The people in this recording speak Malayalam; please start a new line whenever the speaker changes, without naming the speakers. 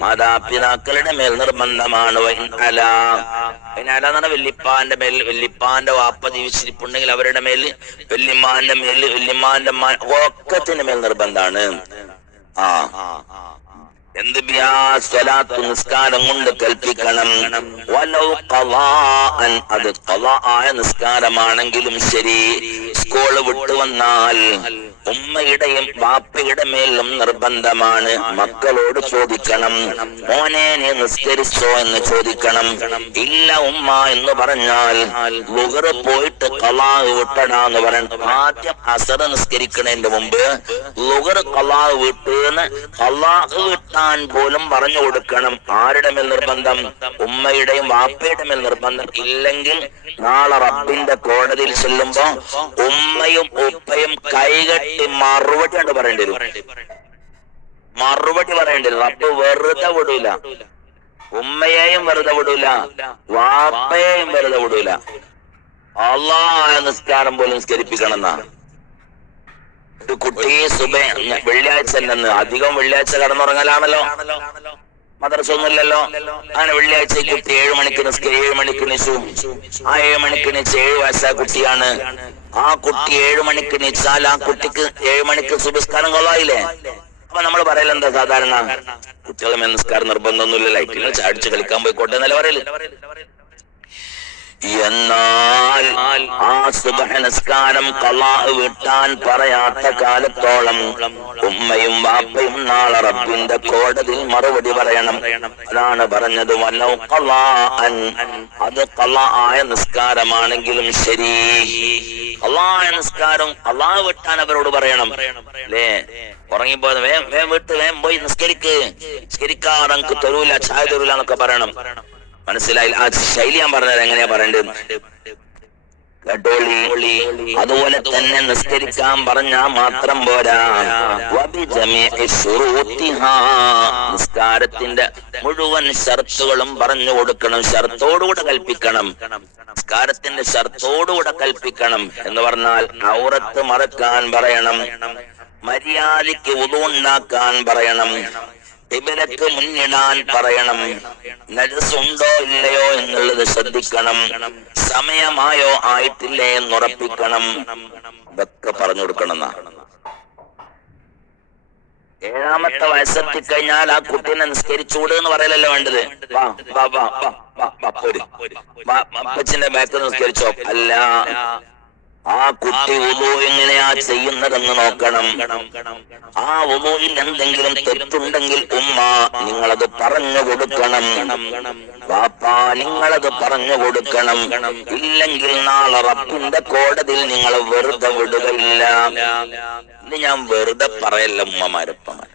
മാതാപിതാക്കളുടെ മേൽ നിർബന്ധമാണ്. പറഞ്ഞാൽ വെല്ലിപ്പാന്റെ മേൽ വെല്ലിപ്പാന്റെ വാപ്പ ജീവിച്ചിരിപ്പുണ്ടെങ്കിൽ അവരുടെ മേൽ വെല്ലിമാന്റെ മേൽ വെല്ലിമാന്റെ ഒക്കത്തിന്റെ മേൽ നിർബന്ധാണ് ആ. എന്ത് സ്വലാത്തു നിസ്കാരം കൊണ്ട് കൽപ്പിക്കണം. വലൗ കവാൻ അത് കവാ ആയ നിസ്കാരമാണെങ്കിലും ശരി. സ്കൂൾ വിട്ടു വന്നാൽ ഉമ്മയുടെയും വാപ്പയുടെ മേലും നിർബന്ധമാണ്. മക്കളോട് ചോദിക്കണം. മോനെ നീ നിസ്കരിച്ചോ എന്ന് ചോദിക്കണം. ഇല്ല ഉമ്മ എന്ന് പറഞ്ഞാൽ ലുഹറ് പോയിട്ട് കളാ വിട്ടടാ എന്ന് പറയണം. ആദ്യം അസർ നിസ്കരിക്കണതിന്റെ മുമ്പ് ലുഹറ് കളാ വിട്ടെന്ന് കലാഹ് വിട്ടാൻ പോലും പറഞ്ഞു കൊടുക്കണം. ആരുടെ മേൽ നിർബന്ധം? ഉമ്മയുടെയും വാപ്പയുടെ മേൽ നിർബന്ധം. ഇല്ലെങ്കിൽ നാളെ റബ്ബിന്റെ കോടതിയിൽ ചെല്ലുമ്പോ ഉമ്മയും ഉപ്പയും കൈകെട്ടി മറുപടി ആണ് പറയേണ്ടി വരും. മറുപടി പറയേണ്ടി വരും. അപ്പൊ വെറുതെ വിടൂല. ഉമ്മയെയും വെറുതെ വിടൂല. വാപ്പയെയും വെറുതെ വിടൂല. അള്ളാഹ നിസ്കാരം പോലും നിസ്കരിപ്പിക്കണം ഇത് കുട്ടി സുബ വെള്ളിയാഴ്ച അല്ലെന്ന്. അധികം വെള്ളിയാഴ്ച കടന്നുറങ്ങലാണല്ലോ. മദ്രസ ഒന്നുമില്ലല്ലോ അങ്ങനെ വെള്ളിയാഴ്ച കുട്ടി ഏഴു മണിക്ക് നിസ്കരി ഏഴു മണിക്ക് നിശു ആ ഏഴു മണിക്ക് നിച്ച് ഏഴു വയസ്സായ കുട്ടിയാണ് ആ കുട്ടി ഏഴു മണിക്ക് നിച്ചാൽ ആ കുട്ടിക്ക് ഏഴു മണിക്ക് സുബിസ്കാരം കൊള്ളായില്ലേ അപ്പൊ നമ്മൾ പറയല എന്താ സാധാരണ? കുട്ടികളെ നിസ്കാരം നിർബന്ധമൊന്നുമില്ല ലൈറ്റിൽ ചാടിച്ച് കളിക്കാൻ പോയിക്കോട്ടെ എന്നല്ല പറയൽ? എന്നാൽ ആ സുബഹ നിസ്കാരം കലാഹ് വിട്ടാൻ പറയാത്ത കാലത്തോളം ഉമ്മയും വാപ്പയും നാളെ റബ്ബിന്റെ കോടതിയിൽ മറുപടി പറയണം. അതാണ് പറഞ്ഞത്. വല്ലോ കലാ അത് കലാ ആയ നിസ്കാരമാണെങ്കിലും ശരി. കലായ നിസ്കാരം കലാ വിട്ടാൻ അവരോട് പറയണം. അല്ലേ ഉറങ്ങിപ്പോ വേം വേം വിട്ട് വേം പോയി നിസ്കരിക്ക്. നിസ്കരിക്കാതെ നമുക്ക് തരൂല ചായ തരൂല എന്നൊക്കെ പറയണം. മനസ്സിലായി ആ ശൈലി ഞാൻ പറഞ്ഞത് എങ്ങനെയാ പറയേണ്ടത്? അതുപോലെ തന്നെ നിസ്കരിക്കാൻ പറഞ്ഞാ മാത്രം പോരാ. നിസ്കാരത്തിന്റെ മുഴുവൻ ഷർത്തുകളും പറഞ്ഞു കൊടുക്കണം ഷർത്തോടുകൂടെ കൽപ്പിക്കണം. നിസ്കാരത്തിന്റെ ഷർത്തോടുകൂടെ കൽപ്പിക്കണം എന്ന് പറഞ്ഞാൽ ഔറത്ത് മറക്കാൻ പറയണം മര്യാദയ്ക്ക് ഉതുണ്ടാക്കാൻ പറയണം. ഇവരക്ക് മുന്നിടാൻ പറയണം. നജസുണ്ടോ ഇല്ലയോ എന്നുള്ളത് ശ്രദ്ധിക്കണം. സമയമായോ ആയിട്ടില്ലേ എന്ന് ഉറപ്പിക്കണം. ഇതൊക്കെ പറഞ്ഞു കൊടുക്കണം ഏഴാമത്തെ വയസ്സെത്തി കഴിഞ്ഞാൽ ആ കുട്ടീനെ നിസ്കരിച്ചൂട് എന്ന് പറയലല്ലോ വേണ്ടത്? അപ്പച്ചന്റെ ബാക്ക് നിസ്കരിച്ചോ? അല്ല. ആ കുട്ടി ഉദു എങ്ങനെയാ ചെയ്യുന്നതെന്ന് നോക്കണം. ആ ഉദുവിൽ എന്തെങ്കിലും തെറ്റുണ്ടെങ്കിൽ ഉമ്മ നിങ്ങളത് പറഞ്ഞു കൊടുക്കണം. വാപ്പ നിങ്ങളത് പറഞ്ഞു കൊടുക്കണം. ഇല്ലെങ്കിൽ നാളെ റബ്ബിന്റെ കോടതിയിൽ നിങ്ങൾ വെറുതെ വിടുകയില്ല. ഇത് ഞാൻ വെറുതെ പറയല്ല ഉമ്മമാരപ്പമാർ